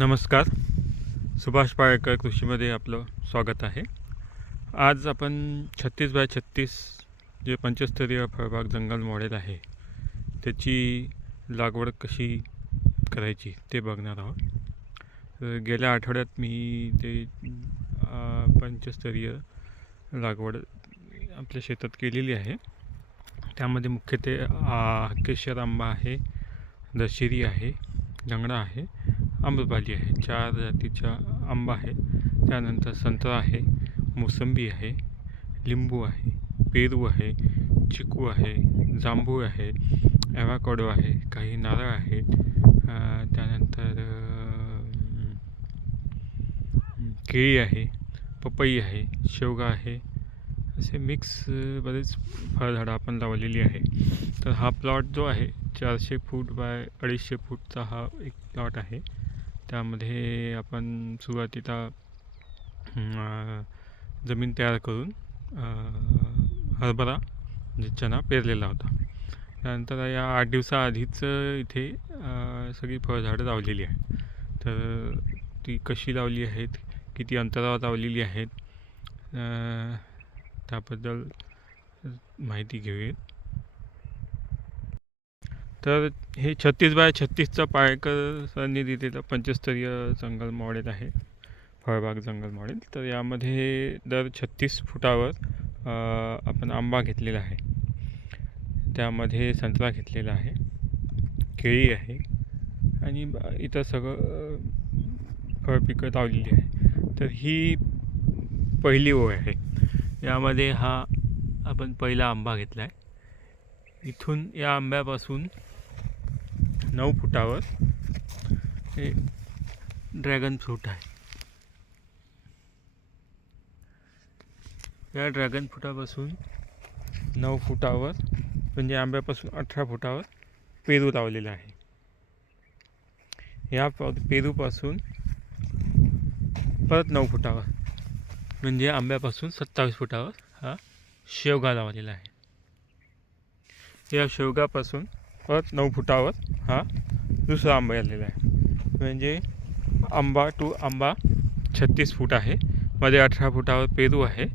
नमस्कार. सुभाष पाळेकर कृषीमध्ये आपलं स्वागत आहे. आज आपण 36x36 जे पंचस्तरीय फळबाग जंगल मॉडेल आहे त्याची लागवड कशी करायची ते बघणार आहोत. गेल्या आठवड्यात मी ते पंचस्तरीय लागवड आपल्या शेतात केलेली आहे. त्यामध्ये मुख्यतः केशर आंबा आहे, दशेरी आहे, लंगडा आहे, आम्रपाली आहे. 4 जातीचा आंबा आहे. त्यानंतर संत्रा आहे, मोसंबी आहे, लिंबू आहे, पेरू आहे, चिकू आहे, जांभूळ आहे, ॲव्होकाडो आहे, काही नारळ आहेत. त्यानंतर केळी आहे, पपई आहे, शेवगा आहे. असे मिक्स बरेच फळझाडं आपण लावलेली आहे. तर हा प्लॉट जो आहे 400 फूट बाय 250 फूटचा हा एक प्लॉट आहे. त्यामध्ये आपण सुरुवातीला जमीन तयार करून हरभरा म्हणजे चणा पेरलेला होता. त्यानंतर या 8 दिवसाआधीच इथे सगळी फळझाडं लावलेली आहेत. तर ती कशी लावली आहेत, किती अंतरावर लावलेली आहेत त्याबद्दल माहिती घेऊया. तर हे 36x36चा पाळेकर सरांनी दिलेलं पंचस्तरीय जंगल मॉडेल आहे, फळबाग जंगल मॉडेल. तर यामध्ये दर 36 फुटावर आपण आंबा घेतलेला आहे, त्यामध्ये संत्रा घेतलेला आहे, केळी आहे आणि इतर सगळं फळपिकं लावलेली आहे. तर ही पहिली ओळ आहे. यामध्ये हा आपण पहिला आंबा घेतला आहे. इथून या आंब्यापासून 9 फुटावर हे ड्रॅगन फ्रूट आहे. या ड्रॅगन फ्रूटापासून 9 फुटावर म्हणजे आंब्यापासून 18 फुटावर पेरू लावलेला आहे. या पेरूपासून परत 9 फुटावर म्हणजे आंब्यापासून 27 फुटावर हा शेवगा लावलेला आहे. या शेवगापासून परत 9 फुटावर हा दुसरा आंबा आलेला आहे. म्हणजे आंबा टू आंबा 36 फूट आहे. मध्ये 18 फुटावर पेरू आहे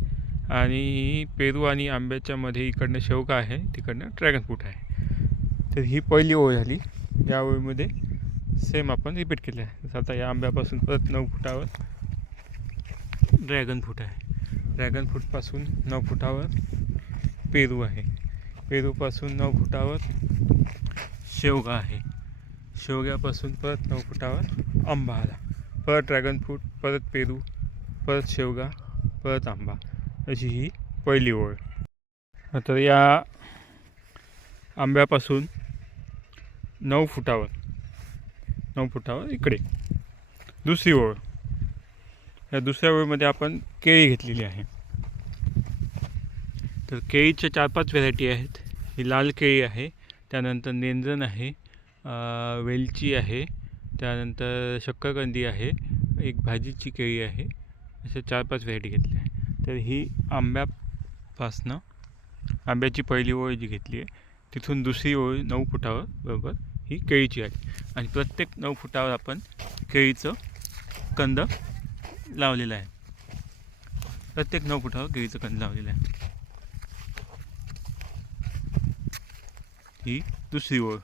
आणि पेरू आणि आंब्याच्या मध्ये इकडनं शेवगा आहे, तिकडनं ड्रॅगन फ्रूट आहे. तर ही पहिली ओळ झाली. या ओळीमध्ये सेम आपण रिपीट केलं आहे. आता या आंब्यापासून परत 9 फुटावर ड्रॅगन फ्रूट आहे. ड्रॅगन फ्रूटपासून 9 फुटावर पेरू आहे. पेरूपासून 9 फुटावर शेवगा आहे. शेवग्यापासून परत 9 फुटावर आंबा आला. परत ड्रॅगन फ्रूट, परत पेरू, परत शेवगा, परत आंबा, अशी ही पहिली ओळ. तर या आंब्यापासून 9 फुटावर इकडे दुसरी ओळ. या दुसऱ्या ओळीमध्ये आपण केळी घेतलेली आहे. तर केळीच्या 4-5 व्हरायटी आहेत. ही लाल केळी आहे, त्यानंतर नेंजन आहे, वेलची आहे, त्यानंतर शक्करकंदी आहे, एक भाजीची केळी आहे. अशा 4-5 व्हरायटी घेतल्या आहे. तर ही आंब्याची पहिली ओळ जी घेतली आहे तिथून दुसरी ओळ 9 फुटावर बरोबर ही केळीची आहे. आणि प्रत्येक 9 फुटावर आपण केळीचं कंद लावलेलं आहे. प्रत्येक 9 फुटावर केळीचं कंद लावलेलं आहे. ही दुसरी ओळ.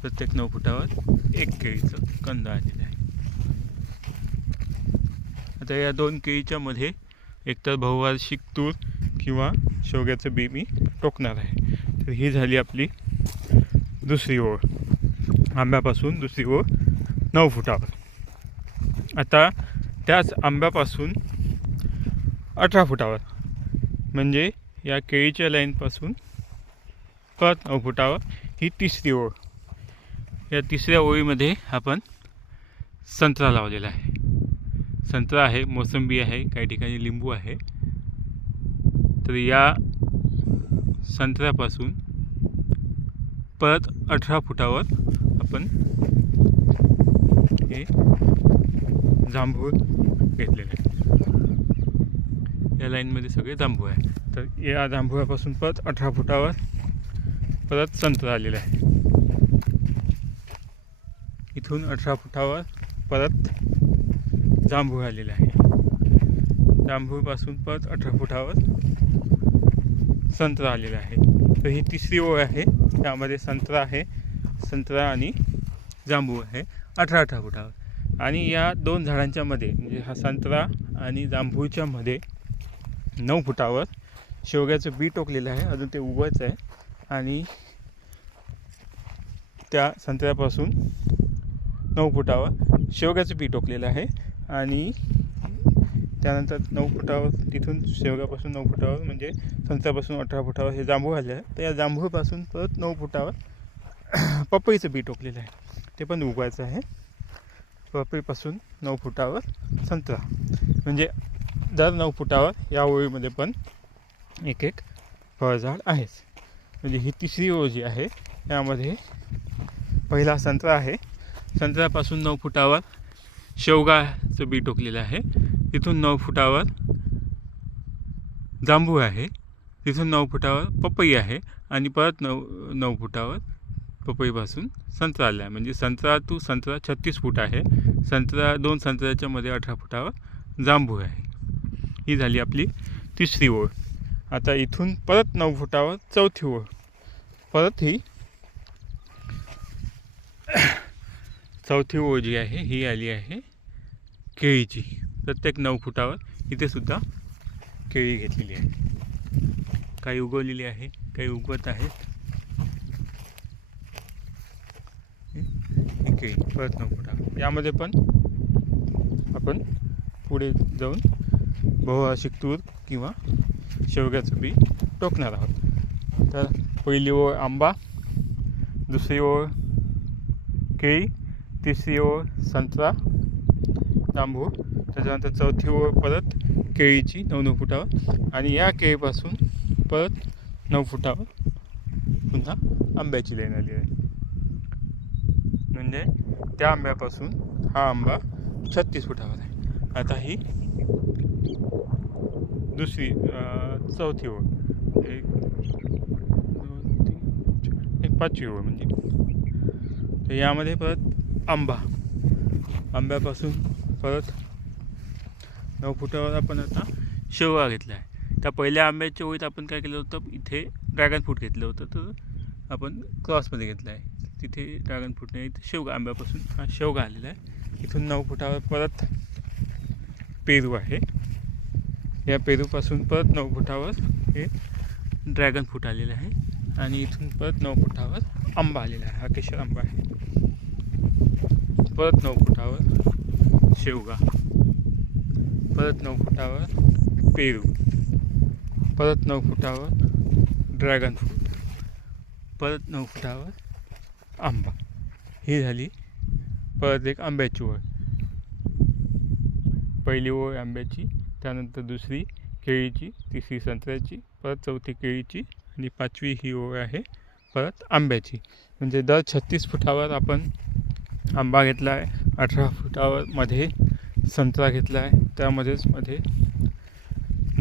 प्रत्येक 9 फुटावर एक केळीचं कंद आलेलं आहे. आता या 2 केळीच्या मध्ये एकतर बहुवार्षिक तूर किंवा शेवग्याचं बी मी टोकणार आहे. तर ही झाली आपली दुसरी ओळ. आंब्यापासून दुसरी ओळ 9 फुटावर. आता त्याच आंब्यापासून 18 फुटावर म्हणजे या केळीच्या लाईनपासून परत 9 फुटावर ही तिसरी ओळ. या तिसऱ्या ओळीमध्ये आपण संत्रा लावलेला आहे. संत्रा आहे, मोसंबी आहे, काही ठिकाणी लिंबू आहे. तर या संत्र्यापासून परत 18 फुटावर आपण हे जांभूळ घेतलेले आहे. या लाईनमध्ये सगळे जांभूळ आहे. तर या जांभुळापासून परत 18 फुटावर परत संत्रा आलेला आहे. इथून 18 फुटावर परत जांभूळ आलेलं आहे. जांभूळपासून परत 18 फुटावर संत्रा आलेला आहे. तर ही तिसरी ओळ आहे. त्यामध्ये संत्रा आहे, संत्रा आणि जांभूळ आहे 18 फुटावर. आणि या दोन झाडांच्या मध्ये म्हणजे हा संत्रा आणि जांभूळच्या मध्ये 9 फुटावर शेवग्याचं बी टोकलेलं आहे. अजून ते उगवायचं आहे. आणि त्या संत्र्यापासून 9 फुटावर शेवग्याचं बी टोकलेलं आहे. आणि त्यानंतर 9 फुटावर तिथून शेवग्यापासून 9 फुटावर म्हणजे संत्र्यापासून 18 फुटावर हे जांभूळ आले आहे. तर या जांभूळपासून परत 9 फुटावर पपईचं बी टोकलेलं आहे. ते पण उगवायचं आहे. पपईपासून 9 फुटावर संत्रा, म्हणजे दर 9 फुटावर या ओळीमध्ये पण एक फळझाड आहेच. म्हणजे ही तिसरी ओळ जी आहे यामध्ये पहिला संत्रा आहे. संत्र्यापासून 9 फुटावर शेवगाचं बी टोकलेलं आहे. तिथून 9 फुटावर जांभूळ आहे. तिथून 9 फुटावर पपई आहे. आणि परत 9 फुटावर पपईपासून संत्रा आला आहे. म्हणजे संत्रा टू संत्रा 36 फूट आहे. दोन संत्र्याच्या मध्ये 18 फुटावर जांभूळ आहे. ही झाली आपली तिसरी ओळ. आता इथून परत 9 फुटावर चौथी ओळ. परत ही चौथी ओळ जी आहे ही आली आहे केळीची. प्रत्येक 9 फुटावर इथे सुद्धा केळी घेतलेली आहे. काही उगवलेली आहे, काही उगवत आहेत. ही केळी परत 9 फुटावर. यामध्ये पण आपण पुढे जाऊन बहुवार्षिक तूर किंवा शेवग्याचं बी टोकणार आहोत. तर पहिली ओळ आंबा, दुसरी ओळ केळी, तिसरी ओळ संत्रा, जांभूळ, त्याच्यानंतर चौथी ओळ परत केळीची 9 फुटावर. आणि या केळीपासून परत 9 फुटावर पुन्हा आंब्याची लाईन आली आहे. म्हणजे त्या आंब्यापासून हा आंबा 36 फुटावर आहे. आता ही दुसरी चौथी ओळ, 1 2 3 एक 5वी ओळ म्हणजे. तर यामध्ये परत आंब्यापासून परत 9 फुटावर आपण आता शेवगा घेतला आहे. त्या पहिल्या आंब्याच्या ओळीत आपण काय केलं होतं, इथे ड्रॅगन फ्रूट घेतलं होतं. तर आपण क्रॉसमध्ये घेतलं आहे. तिथे ड्रॅगन फ्रूट नाही, इथे शेवगा, आंब्यापासून हा शेवगा आलेला आहे. इथून 9 फुटावर परत पेरू आहे. या पेरूपासून परत 9 फुटावर हे ड्रॅगन फ्रूट आलेलं आहे. आणि इथून परत 9 फुटावर आंबा आलेला आहे. हा केशर आंबा आहे. परत 9 फुटावर शेवगा, परत 9 फुटावर पेरू, परत 9 फुटावर ड्रॅगन फ्रूट, परत 9 फुटावर आंबा. ही झाली परत एक आंब्याची ओळ. पहिली ओळ आंब्याची, त्यानंतर दुसरी केळीची, तिसरी संत्र्याची, परत चौथी केळीची आणि 5वी ही ओळ आहे परत आंब्याची. म्हणजे दर 36 फुटावर आपण आंबा घेतला आहे. 18 फुटावर मध्ये संत्रा घेतला आहे. त्यामध्येच मध्ये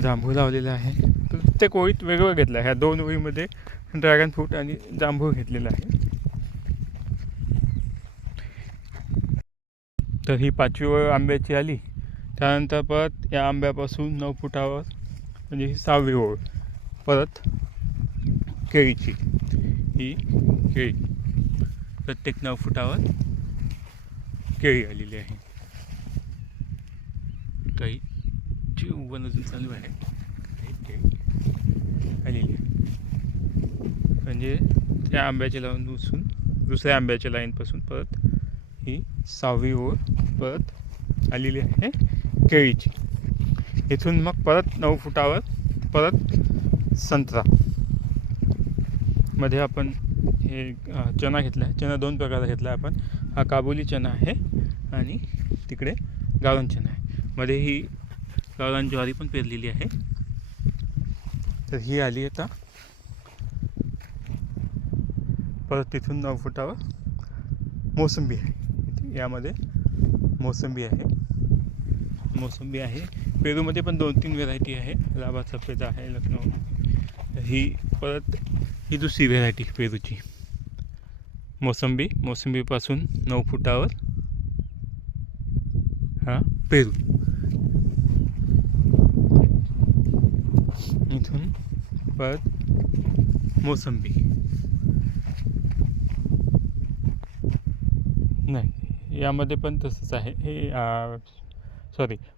जांभूळ लावलेला आहे. प्रत्येक ओळीत वेगवेगळं घेतलं आहे. ह्या 2 ओळीमध्ये ड्रॅगन फ्रूट आणि जांभूळ घेतलेलं आहे. तर ही 5वी ओळ आंब्याची आली. त्यानंतर परत या आंब्यापासून 9 फुटावर म्हणजे ही 6वी ओळ परत केळीची. ही केळी प्रत्येक 9 फुटावर केळी आलेली आहे. काहीची उगवण अजून चालू आहे. काही केळी आलेली आहे. म्हणजे त्या आंब्याच्या लावून उचून दुसऱ्या आंब्याच्या लाईनपासून परत ही 6वी ओळ परत आलेली आहे केळीची. इथून मग परत 9 फुटावर परत संत्रा. मध्ये आपण हे चना घेतला आहे. चना 2 प्रकारचा घेतला आहे आपण. हा काबुली चना आहे आणि तिकडे गावरान चना आहे. मध्ये ही गावरान ज्वारी पण पेरलेली आहे. तर ही आली आता परत तिथून 9 फुटावर मोसंबी आहे. यामध्ये मोसंबी आहे. पेरूमध्ये पण 2-3 व्हेरायटी आहे. इलाहाबाद सफेद आहे, लखनौ. ही परत ही दुसरी व्हेरायटी पेरूची मोसंबीपासून 9 फुटावर हा पेरू. इथून परत मोसंबी. नाही, यामध्ये पण तसंच आहे. हे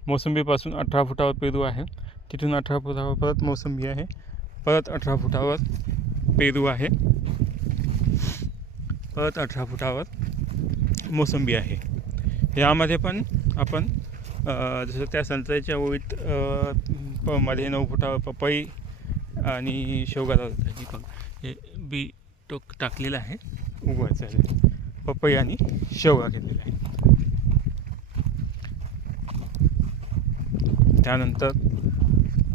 मोसंबीपासून 18 फुटावर पेरू आहे. तिथून 18 फुटावर परत मोसंबी आहे. परत 18 फुटावर पेरू आहे. परत 18 फुटावर मोसंबी आहे. यामध्ये पण आपण जसं त्या संत्र्याच्या ओळीत मध्ये 9 फुटावर पपई आणि शेवगा लावतात. हे बी टाकलेलं आहे, उगवायचं आहे. पपई आणि शेवगा घेतलेला आहे. त्यानंतर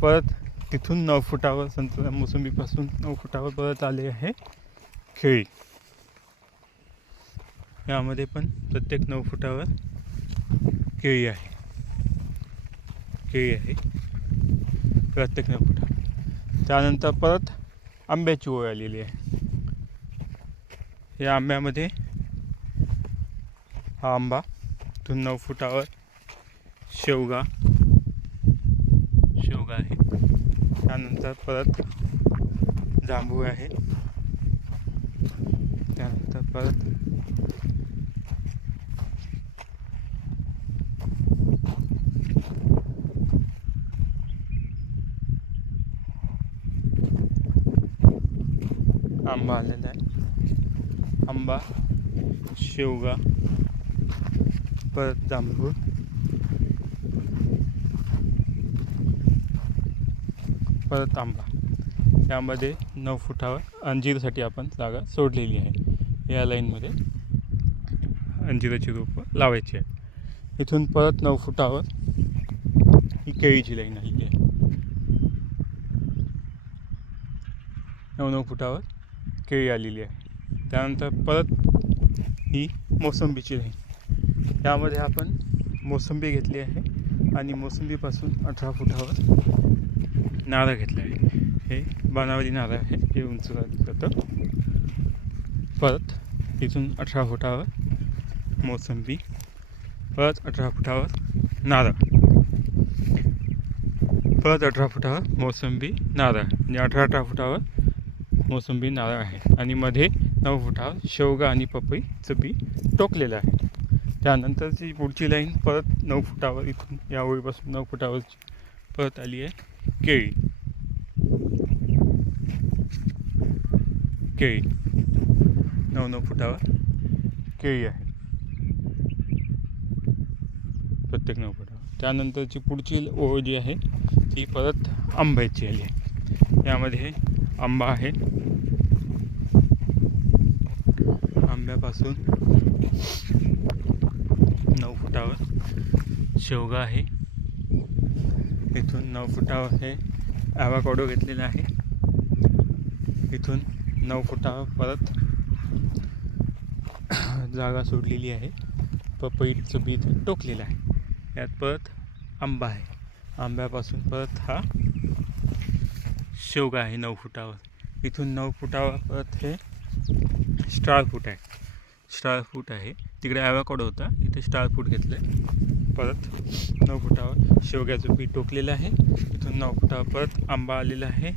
परत तिथून 9 फुटावर संत्रा मोसंबीपासून 9 फुटावर परत आले आहे केळी. यामध्ये पण प्रत्येक 9 फुटावर केळी आहे. प्रत्येक 9 फुटावर. त्यानंतर परत आंब्याची ओळ आलेली आहे. या आंब्यामध्ये हा आंबा इथून 9 फुटावर शेवगा आहे. त्यानंतर परत जांभूळ आहे. त्यानंतर परत आंबा आलेला आहे. आंबा, शेवगा, परत जांभूळ, परत आंबा. यामध्ये 9 फुटावर अंजीरसाठी आपण जागा सोडलेली आहे. या लाईनमध्ये अंजिराची रोपं लावायची आहे. इथून परत 9 फुटावर ही केळीची लाईन आलेली आहे. 9 फुटावर केळी आलेली आहे. त्यानंतर परत ही मोसंबीची लाईन. यामध्ये आपण मोसंबी घेतली आहे आणि मोसंबीपासून 18 फुटावर नारळ घेतला आहे. हे बनावली नारळ आहे, हे उंच जातं. परत इथून 18 फुटावर मोसंबी, परत 18 फुटावर नारळ, परत 18 फुटावर मोसंबी नारळ, म्हणजे 18 फुटावर मोसंबी नारळ आहे. आणि मध्ये 9 फुटावर शेवगा आणि पपईचं बी टोकलेलं आहे. त्यानंतरची पुढची लाईन परत 9 फुटावर, इथून या ओळीपासून 9 फुटावर परत आली आहे केळी. 9 फुटावर केळी आहे प्रत्येक 9 फुटावर. त्यानंतरची पुढची ओळ जी आहे ती परत आंब्याची आली आहे. यामध्ये आंबा आहे. आंब्यापासून 9 फुटावर शेवगा आहे. इथून 9 फुटावर हे ॲव्होकाडो घेतलेला आहे. इथून 9 फुटावर परत जागा सोडलेली आहे. पपईचं बी टोकलेलं आहे. यात परत आंबा आहे. आंब्यापासून परत हा शेवगा आहे 9 फुटावर. इथून 9 फुटावर परत हे स्टार फ्रूट आहे. तिकडे ॲव्होकाडो होता, इथे स्टार फ्रूट घेतलं आहे. परत 9 फुटावर शेवग्याचं बी टोकलेलं आहे. इथून 9 फुटावर परत आंबा आलेला आहे.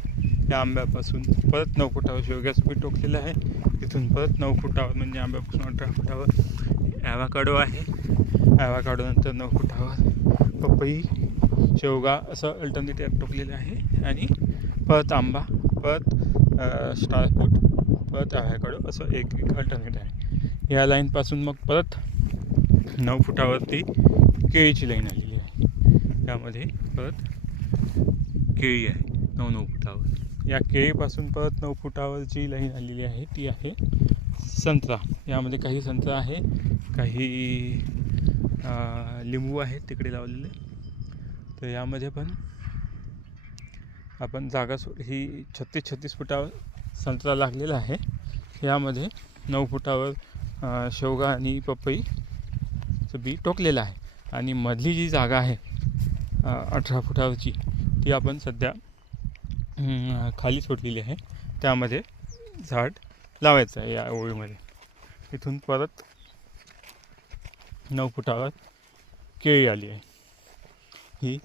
या आंब्यापासून परत 9 फुटावर शेवग्याचं बी टोकलेलं आहे. इथून परत 9 फुटावर म्हणजे आंब्यापासून 18 फुटावर ॲव्होकाडो आहे. ॲव्होकाडोनंतर 9 फुटावर पपई, शेवगा असं अल्टरनेटिव्ह टोकलेलं आहे. आणि परत आंबा, परत स्टार फ्रूट, परत ॲव्होकाडो असं एक अल्टरनेटिव्ह आहे. या लाईनपासून मग परत 9 फुटावरती केळीची लाईन आलेली आहे. त्यामध्ये परत केळी आहे 9 फुटावर. या केळीपासून परत 9 फुटावरची लाईन आलेली आहे ती आहे संत्रा. यामध्ये काही संत्रा आहे, काही लिंबू आहे तिकडे लावलेले. तर यामध्ये पण आपण जागा ही 36 फुटावर संत्रा लागलेला आहे. यामध्ये 9 फुटावर शेवगा आणि पपईचं बी टोकलेलं आहे. आणि मधली जी जागा आहे 18 फुटावरची ती आपण सध्या खाली सोडलेली आहे. त्यामध्ये झाड लावायचं आहे या ओळीमध्ये. इथून परत 9 फुटावर केळी आली आहे. ही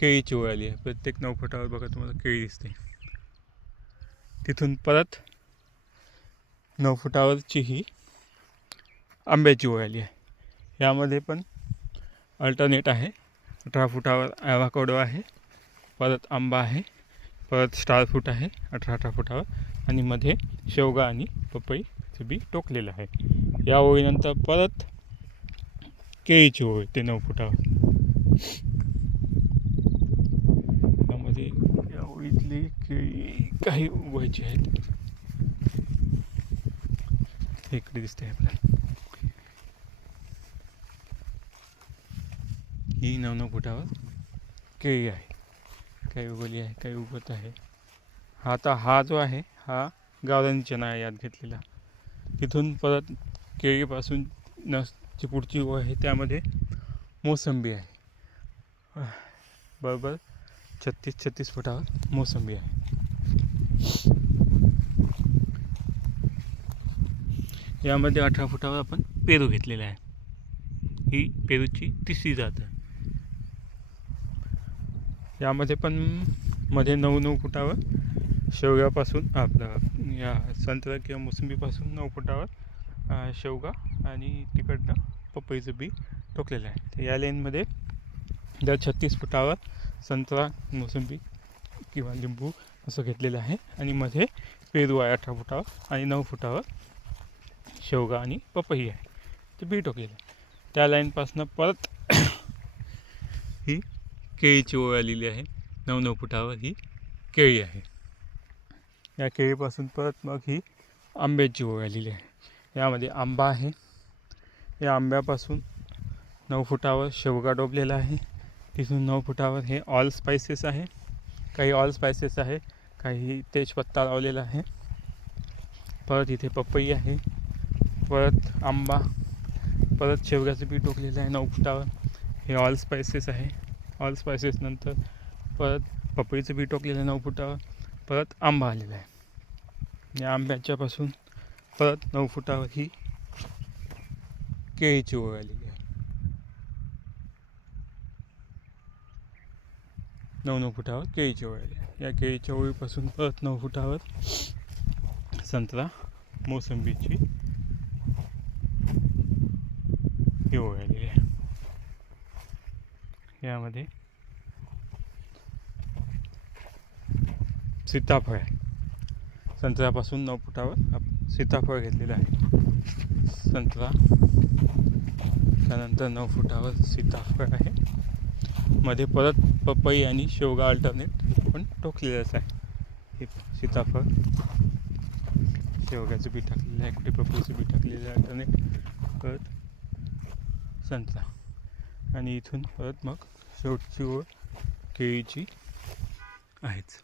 केळीची ओळ आली आहे. प्रत्येक 9 फुटावर बघा तुम्हाला केळी दिसते. तिथून परत 9 फुटावरची ही आंब्याची ओळ आली आहे. यामध्ये पण अल्टरनेट आहे. 18 फुटावर ॲव्होकाडो आहे, परत आंबा आहे, परत स्टार फ्रूट आहे 18 फुटावर, आणि मध्ये शेवगा आणि पपईचं बी टोकलेलं आहे. या ओळीनंतर परत केळीची ओळ ते 9 फुटावर. यामध्ये या ओळीतली केळी काही उगवायची आहेत. इकडे दिसते आपल्याला ही 9 फुटावर केळी आहे. काही उगवली आहे, काही उगवत आहे. हा जो आहे हा गावरानी चणा आहे यात घेतलेला. तिथून परत केळीपासून जी पुढची ओळ आहे त्यामध्ये मोसंबी आहे. बरोबर 36 फुटावर मोसंबी आहे. यामध्ये 18 फुटावर आपण पेरू घेतलेला आहे. ही पेरूची तिसरी जात आहे. यामध्ये पण मध्ये 9 फुटावर शेवग्यापासून आपलं या संत्रा किंवा मोसंबीपासून 9 फुटावर शेवगा आणि तिकडनं पपईचं बी टोकलेलं आहे. तर या लाईनमध्ये दर 36 फुटावर संत्रा, मोसंबी किंवा लिंबू असं घेतलेलं आहे, आणि मध्ये पेरू आहे 18 फुटावर, आणि 9 फुटावर शेवगा आणि पपई आहे ते बी टोकलेलं आहे. त्या लाईनपासून परत ही केळीची ओळ आलेली आहे. 9 फुटावर ही केळी आहे. या केळीपासून परत मग ही आंब्याची ओळ आलेली आहे. यामध्ये आंबा आहे. या आंब्यापासून 9 फुटावर शेवगा डोबलेला आहे. तिथून 9 फुटावर हे ऑल स्पायसेस आहे. काही ऑल स्पायसेस आहे, काही तेजपत्ता लावलेला आहे. परत इथे पपई आहे, परत आंबा, परत शेवग्याचं बी टोकलेलं आहे 9 फुटावर. हे ऑल स्पायसेस आहे. ऑल स्पायसेस नंतर परत पपईचं बी टोकलेलं आहे 9 फुटावर. परत आंबा आलेला आहे. या आंब्याच्यापासून परत 9 फुटावर ही केळीची ओळ आलेली आहे. 9 फुटावर केळीची ओळ आली आहे. या केळीच्या ओळीपासून परत 9 फुटावर संत्रा, मोसंबीची ही ओळ आलेली आहे. यामध्ये सीताफळ आहे. संत्र्यापासून 9 फुटावर सीताफळ घेतलेलं आहे. संत्रा, त्यानंतर 9 फुटावर सीताफळ आहे. मध्ये परत पपई आणि शेवगा अल्टरनेट पण टोकलेलंच आहे. हे सीताफळ, शेवग्याचं बी टाकलेलं आहे, कुठे पपईचं बी टाकलेलं आहे अल्टरनेट, परत संत्रा, आणि इथून परत मग शेवटची ओळ केळीची आहेच.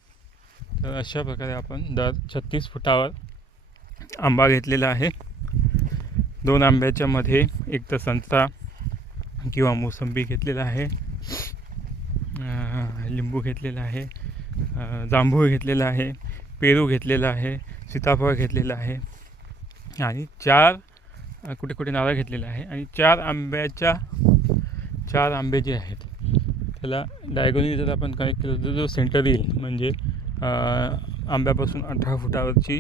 तर अशा प्रकारे आपण दर 36 फुटावर आंबा घेतलेला आहे. 2 आंब्याच्या मध्ये एक तर संत्रा किंवा मोसंबी घेतलेला आहे, लिंबू घेतलेला आहे, जांभूळ घेतलेला आहे, पेरू घेतलेला आहे, सीताफळ घेतलेलं आहे, आणि 4 कुठे कुठे नारळ घेतलेला आहे, आणि 4 आंबे जे आहेत त्याला डायगोनली जर आपण कनेक्ट केलं तर जो सेंटर येईल, म्हणजे आंब्यापासून 18 फुटावरची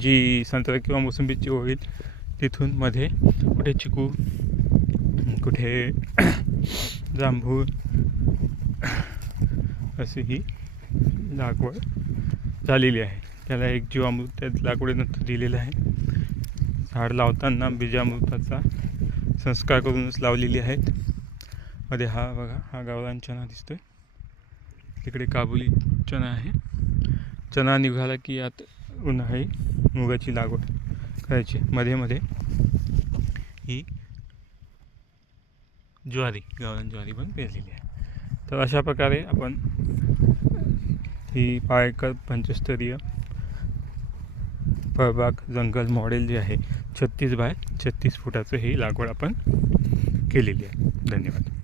जी संत्रा किंवा मोसंबीची ओळ होईल, तिथून मध्ये कुठे चिकू, कुठे जांभूळ अशी ही लागवड झालेली आहे. त्याला एक जीवामृत त्या लागवडीनंतर दिलेलं आहे. झाड लावताना बीजामृताचा संस्कार करूनच लावलेली आहेत. मध्ये हा बघा, हा गावरान चणा दिसतोय, तिकडे काबुली चणा आहे. चणा निघाला की यात उन्हाळी मुगाची लागवड करायची. मध्ये मध्ये ही ज्वारी, गावरान ज्वारी पण पेरलेली आहे. तर अशा प्रकारे आपण ही पाळेकर पंचस्तरीय फळबाग जंगल मॉडेल जे आहे 36 बाय 36 फुटाचं ही लागवड आपण केलेली आहे. धन्यवाद.